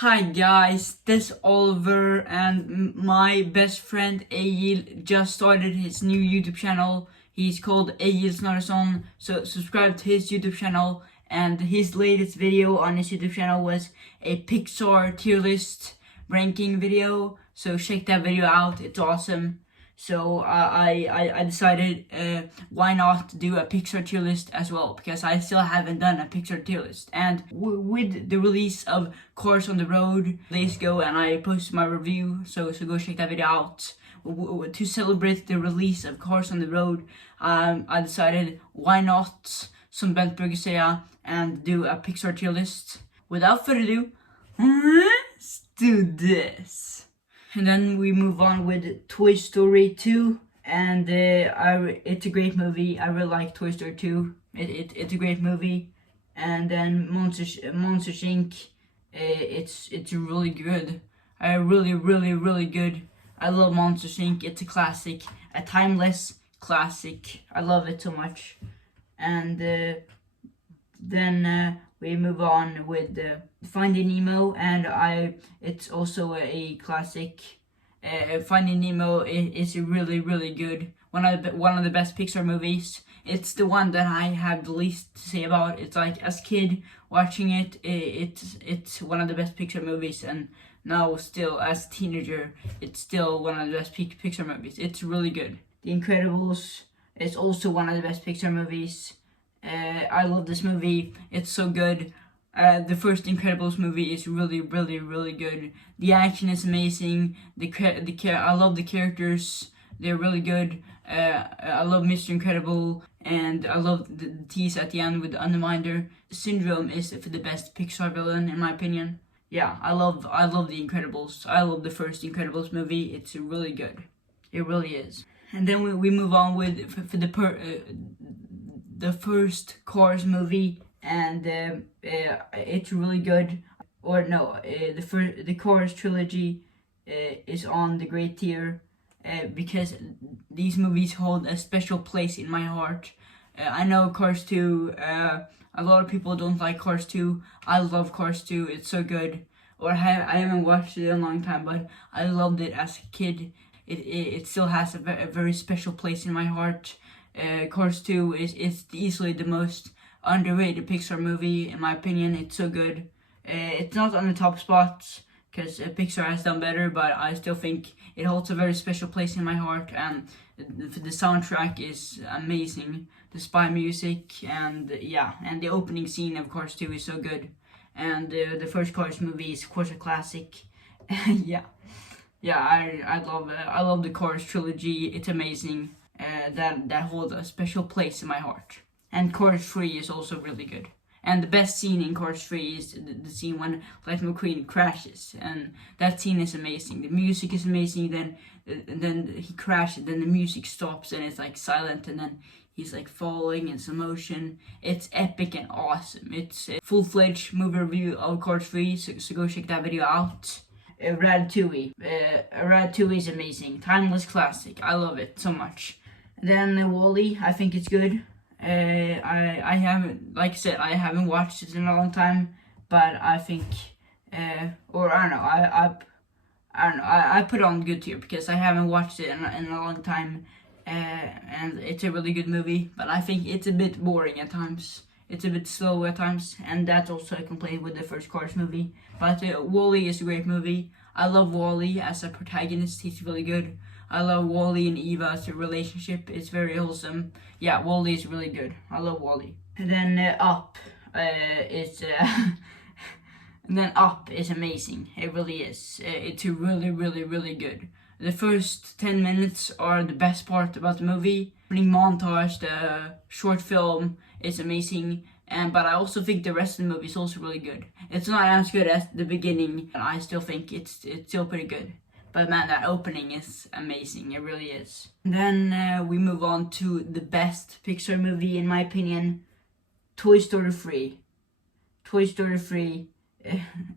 Hi guys, this Oliver and my best friend Egill just started his new YouTube channel. He's called Egill Snorreson, so subscribe to his YouTube channel. And his latest video on his YouTube channel was a Pixar tier list ranking video, so check that video out, it's awesome. So I decided why not do a Pixar tier list as well, because I still haven't done a Pixar tier list. And with the release of Cars on the Road days ago, and I posted my review, so go check that video out. To celebrate the release of Cars on the Road, I decided why not som Bent brukar säga and do a Pixar tier list. Without further ado, let's do this. And then we move on with Toy Story 2, and it's a great movie. I really like Toy Story 2. It's a great movie. And then Monsters Inc. It's really good. Really good. I love Monsters Inc. It's a classic, a timeless classic. I love it so much. And then we move on with Finding Nemo, and it's also a classic. Finding Nemo is really good. One of the best Pixar movies. It's the one that I have the least to say about. It's like, as a kid watching it, it's one of the best Pixar movies, and now still as a teenager, it's still one of the best Pixar movies. It's really good. The Incredibles is also one of the best Pixar movies. I love this movie. It's so good. The first Incredibles movie is really good. The action is amazing. I love the characters. They're really good. I love Mr. Incredible, and I love the tease at the end with the Underminder. Syndrome is the best Pixar villain in my opinion. Yeah, I love the Incredibles. I love the first Incredibles movie. It's really good. It really is. And then we move on with for the first Cars movie, and it's really good. Or no, the Cars trilogy is on the great tier because these movies hold a special place in my heart. I know Cars 2, a lot of people don't like Cars 2. I love Cars 2, it's so good. Or I haven't watched it in a long time, but I loved it as a kid. It still has a very special place in my heart. Cars 2 is easily the most underrated Pixar movie in my opinion. It's so good. It's not on the top spots because Pixar has done better, but I still think it holds a very special place in my heart, and the soundtrack is amazing. The spy music, and yeah, and the opening scene of Cars 2 is so good. And the first Cars movie is of course a classic. Yeah, I love the Cars trilogy. It's amazing. That holds a special place in my heart. And Cars 3 is also really good. And the best scene in Cars 3 is the scene when Lightning McQueen crashes, and that scene is amazing. The music is amazing. Then he crashes, then the music stops, and it's like silent, and then he's like falling in slow motion. It's epic and awesome. It's a full-fledged movie review of Cars 3, so go check that video out. Ratatouille. Ratatouille is amazing. Timeless classic. I love it so much. Then WALL-E, I think it's good. I haven't, like I said, I haven't watched it in a long time, but I think, or I don't know, I put it on good tier because I haven't watched it in a long time, and it's a really good movie, but I think it's a bit boring at times. It's a bit slow at times, and that's also a complaint with the first Cars movie. But WALL-E is a great movie. I love WALL-E as a protagonist. He's really good. I love WALL-E and Eva as a relationship. It's very wholesome. Yeah, WALL-E is really good. I love WALL-E. And then Up is and then Up is amazing. It really is. It's really good. The first 10 minutes are the best part about the movie. The montage, the short film is amazing, but I also think the rest of the movie is also really good. It's not as good as the beginning, and I still think it's still pretty good. But man, that opening is amazing. It really is. And then we move on to the best Pixar movie in my opinion, Toy Story 3. Toy Story 3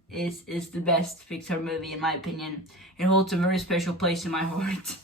is the best Pixar movie in my opinion. It holds a very special place in my heart.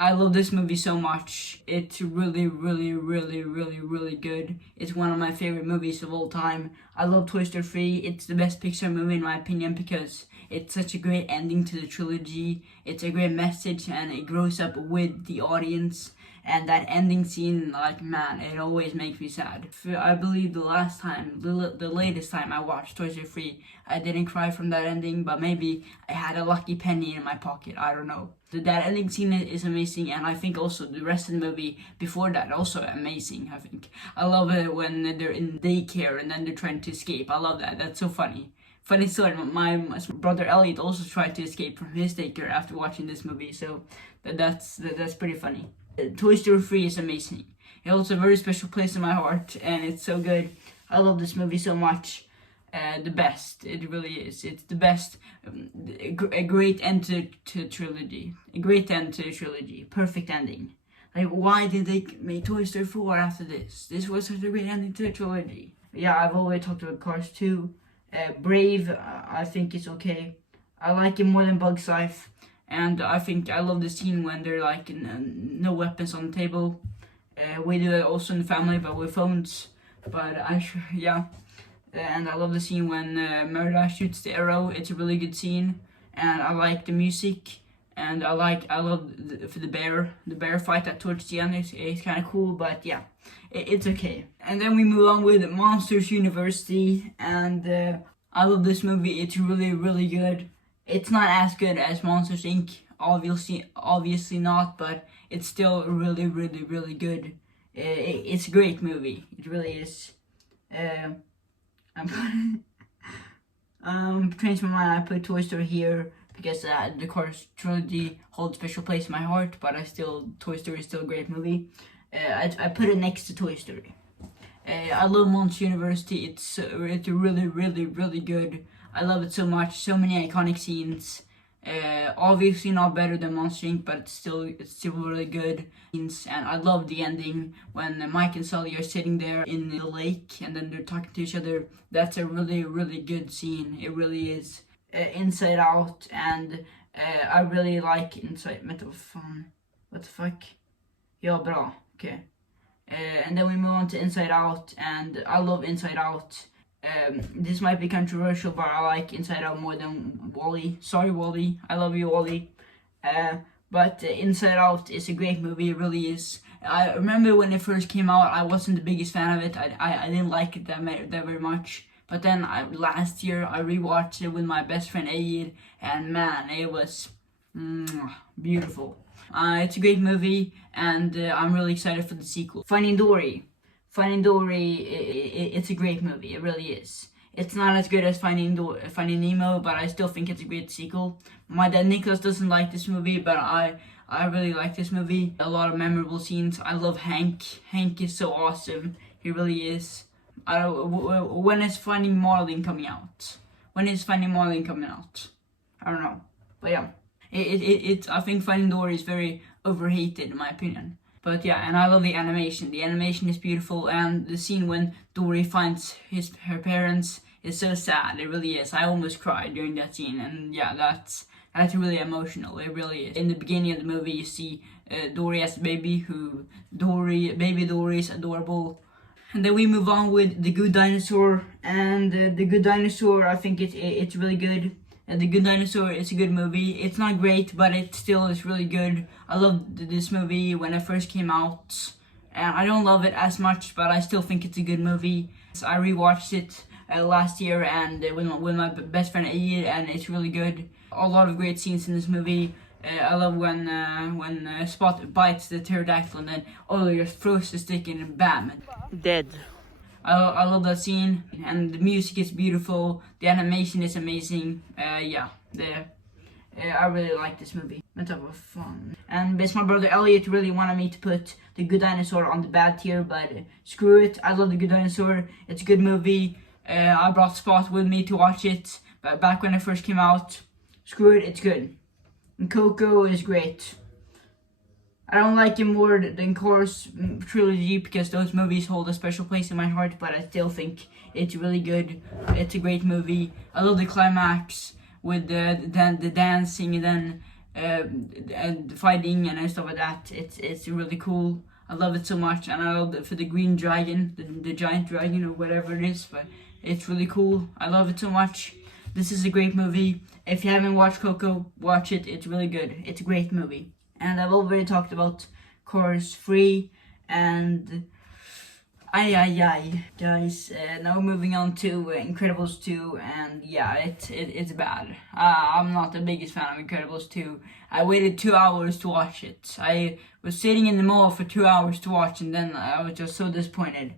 I love this movie so much. It's really, really, really, really, really good. It's one of my favorite movies of all time. I love Toy Story 3. It's the best Pixar movie in my opinion because it's such a great ending to the trilogy. It's a great message and it grows up with the audience. And that ending scene, like, man, it always makes me sad. I believe the latest time I watched Toy Story 3, I didn't cry from that ending, but maybe I had a lucky penny in my pocket, I don't know. That ending scene is amazing, and I think also the rest of the movie before that also amazing, I think. I love it when they're in daycare and then they're trying to escape. I love that, that's so funny. Funny story, my brother Elliot also tried to escape from his daycare after watching this movie, so that's pretty funny. Toy Story 3 is amazing. It holds a very special place in my heart, and it's so good. I love this movie so much. The best, it really is. It's the best. A great end to trilogy. A great end to the trilogy. Perfect ending. Like, why did they make Toy Story 4 after this? This was such a great ending to the trilogy. Yeah, I've always talked about Cars 2. Brave, I think it's okay. I like it more than Bug's Life. And I think I love the scene when they're like no weapons on the table. We do it also in the family, but with phones. But yeah. And I love the scene when Merida shoots the arrow. It's a really good scene. And I like the music. And I love the bear fight at towards the end. It's kind of cool, but yeah, it's okay. And then we move on with Monsters University. And I love this movie. It's really, really good. It's not as good as Monsters Inc. Obviously not, but it's still really, really, really good. It's a great movie. It really is. I'm changed my mind. I put Toy Story here because the Cars trilogy holds a special place in my heart. But Toy Story is still a great movie. I put it next to Toy Story. I love Monsters University. It's really, really, really good. I love it so much. So many iconic scenes. Obviously not better than Monster Inc., but it's still really good. And I love the ending when Mike and Sully are sitting there in the lake and then they're talking to each other. That's a really, really good scene. It really is. Inside Out, and I really like Inside. What the fuck? Ja, bra. Okay. And then we move on to Inside Out, and I love Inside Out. This might be controversial, but I like Inside Out more than WALL-E. Sorry, WALL-E. I love you, WALL-E. But Inside Out is a great movie. It really is. I remember when it first came out, I wasn't the biggest fan of it. I didn't like it that very much. But then last year, I rewatched it with my best friend Egill, and man, it was beautiful. It's a great movie, and I'm really excited for the sequel. Finding Dory, it's a great movie. It really is. It's not as good as Finding Nemo, but I still think it's a great sequel. My dad Nicholas doesn't like this movie, but I really like this movie. A lot of memorable scenes. I love Hank. Hank is so awesome. He really is. When is Finding Marlin coming out? I don't know. But yeah. I think Finding Dory is very overhated in my opinion. But yeah, and I love the animation. The animation is beautiful, and the scene when Dory finds her parents is so sad. It really is. I almost cried during that scene, and yeah, that's really emotional. It really is. In the beginning of the movie, you see Dory as a baby. Baby Dory is adorable. And then we move on with The Good Dinosaur, and The Good Dinosaur, I think it's really good. The Good Dinosaur is a good movie. It's not great, but it still is really good. I loved this movie when it first came out. And I don't love it as much, but I still think it's a good movie. So I rewatched it last year and with my best friend Egill, and it's really good. A lot of great scenes in this movie. I love when Spot bites the pterodactyl and then your throws the stick in and bam, dead. I love that scene, and the music is beautiful. The animation is amazing. I really like this movie. It's a fun. And it's my brother Elliot really wanted me to put The Good Dinosaur on the bad tier, but screw it. I love The Good Dinosaur. It's a good movie. I brought Spot with me to watch it, but back when it first came out. Screw it, it's good. And Coco is great. I don't like it more than Cars trilogy because those movies hold a special place in my heart, but I still think it's really good. It's a great movie. I love the climax with the dancing, and then and fighting and stuff like that. It's really cool. I love it so much, and I love it for the green dragon, the giant dragon or whatever it is. But it's really cool. I love it so much. This is a great movie. If you haven't watched Coco, watch it. It's really good. It's a great movie. And I've already talked about Cars 3 and guys. Now we're moving on to Incredibles 2, and yeah, it's bad. I'm not the biggest fan of Incredibles 2. I waited 2 hours to watch it. I was sitting in the mall for 2 hours to watch, and then I was just so disappointed.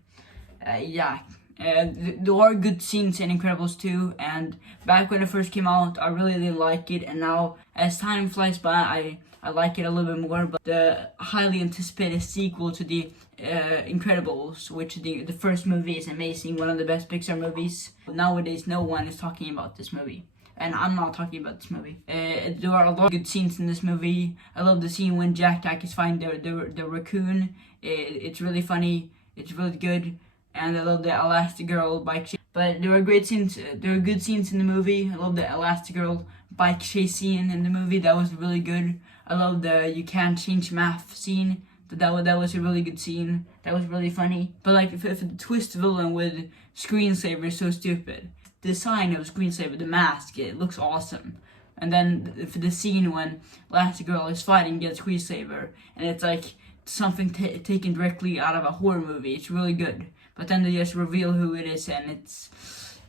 There are good scenes in Incredibles 2, and back when it first came out, I really didn't like it, and now as time flies by, I like it a little bit more. But the highly anticipated sequel to the Incredibles, which the first movie is amazing, one of the best Pixar movies. Nowadays, no one is talking about this movie, and I'm not talking about this movie. There are a lot of good scenes in this movie. I love the scene when Jack is finding the raccoon. It's really funny. It's really good. And I love the Elastigirl bike chase. But there are great scenes. There are good scenes in the movie. I love the Elastigirl bike chase scene in the movie. That was really good. I love the you can't change math scene. That was a really good scene. That was really funny. But like if the twist villain with screensaver is so stupid. The design of screensaver, the mask, it looks awesome. And then for the scene when Elastigirl is fighting against screensaver, and it's like something taken directly out of a horror movie. It's really good. But then they just reveal who it is, and it's,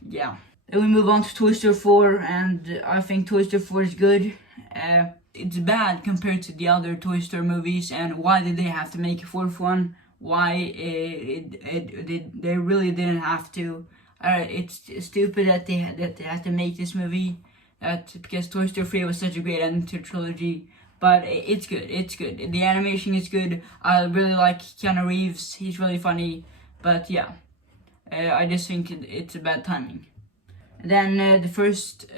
yeah. Then we move on to Toy Story 4, and I think Toy Story 4 is good. It's bad compared to the other Toy Story movies, and why did they have to make a fourth one? Why they really didn't have to. It's stupid that they had to make this movie, because Toy Story 3 was such a great ending to the trilogy. But it's good. It's good. The animation is good. I really like Keanu Reeves. He's really funny. But yeah, I just think it's a bad timing. And then the first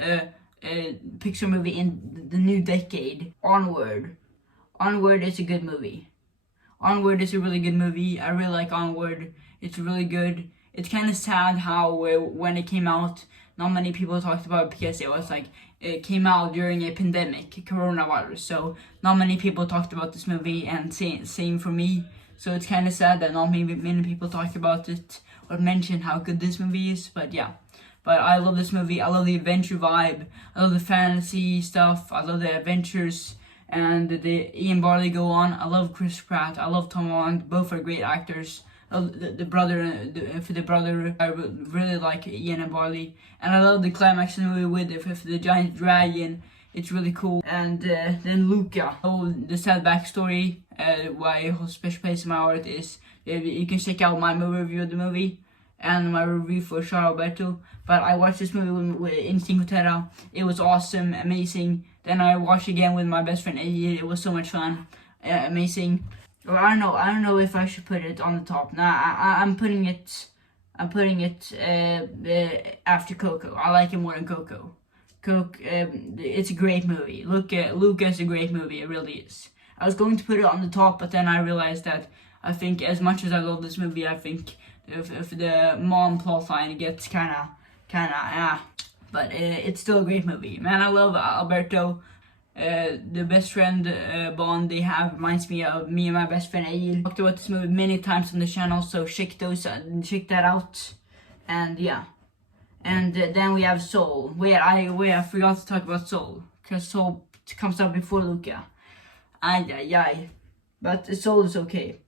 Pixar movie in the new decade, Onward. Onward is a good movie. Onward is a really good movie. I really like Onward. It's really good. It's kind of sad how when it came out, not many people talked about it because it was like, it came out during a pandemic, coronavirus. So not many people talked about this movie, and same for me. So it's kind of sad that not many people talk about it or mention how good this movie is. But yeah, but I love this movie. I love the adventure vibe. I love the fantasy stuff. I love the adventures and the Ian Barley go on. I love Chris Pratt. I love Tom Holland. Both are great actors. The brother, I really like Ian and Barley. And I love the climax of the movie with the giant dragon. It's really cool. And then Luca. Oh, the sad backstory, why special place in my heart is, you can check out my movie review of the movie and my review for Char Alberto. But I watched this movie in Cinque Terre. It was awesome, amazing. Then I watched again with my best friend Egill. It was so much fun, amazing. Or I don't know if I should put it on the top. Nah, I'm putting it after Coco. I like it more than Coco. It's a great movie. Luca is a great movie. It really is. I was going to put it on the top, but then I realized that I think as much as I love this movie, I think if the mom plotline gets kind of but it's still a great movie. Man, I love Alberto. The best friend bond they have reminds me of me and my best friend Egill. Talked about this movie many times on the channel, so check that out. And yeah. And then we have Soul. I forgot to talk about Soul, because Soul comes out before Luca. But Soul is okay.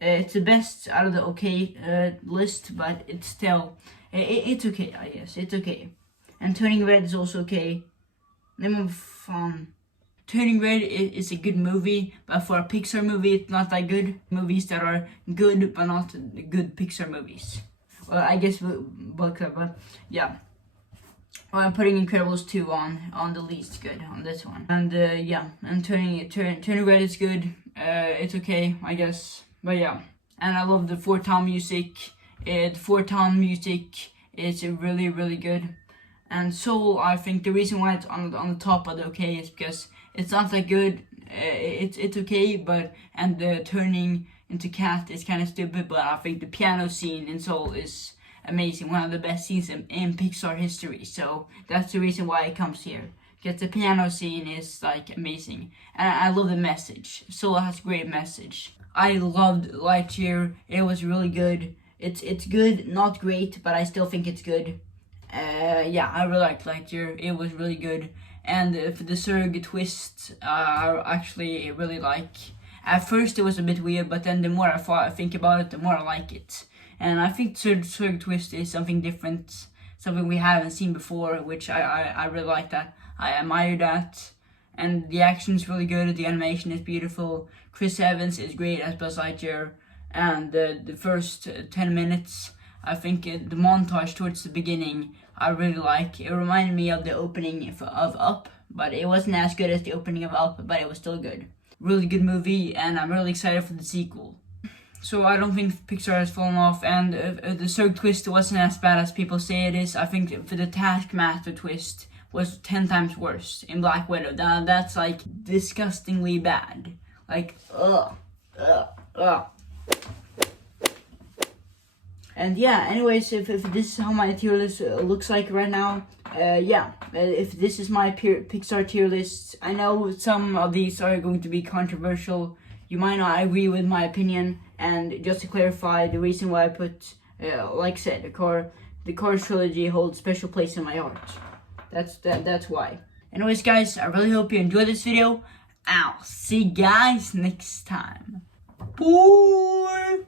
It's the best out of the okay list, but it's still, it's okay, I guess. It's okay. And Turning Red is also okay. Nemo fun. Turning Red is a good movie, but for a Pixar movie, it's not that good. Movies that are good, but not good Pixar movies. Well, I guess but yeah. Well, I'm putting Incredibles 2 on the least good on this one. And yeah, and Turning Red is good. It's okay, I guess. But yeah, and I love the Fort Town music. The Fort Town music is really, really good. And Soul, I think the reason why it's on the top of the okay is because it's not that good. It's okay, but and the turning into cat is kind of stupid. But I think the piano scene in Soul is amazing, one of the best scenes in Pixar history. So that's the reason why it comes here, because the piano scene is like amazing, and I love the message. Solo has a great message. I loved Lightyear. It was really good. It's good, not great, but I still think it's good. Yeah, I really liked Lightyear. It was really good. And for the Zurg twist, I actually really like. At first it was a bit weird, but then the more I think about it, the more I like it. And I think Zurg twist is something different, something we haven't seen before, which I really like that. I admire that. And the action is really good, the animation is beautiful. Chris Evans is great as Buzz Lightyear. And the first 10 minutes, I think the montage towards the beginning, I really like. It reminded me of the opening of Up, but it wasn't as good as the opening of Up, but it was still good. Really good movie, and I'm really excited for the sequel. So I don't think Pixar has fallen off, and the Zurg twist wasn't as bad as people say it is. I think for the Taskmaster twist was 10 times worse in Black Widow. That's like disgustingly bad. Like, ugh. And yeah, anyways, if this is how my tier list looks like right now, if this is my Pixar tier list, I know some of these are going to be controversial. You might not agree with my opinion, and just to clarify, the reason why I put, like I said, the Cars trilogy holds a special place in my heart. That's why. Anyways, guys, I really hope you enjoyed this video. I'll see you guys next time. Bye!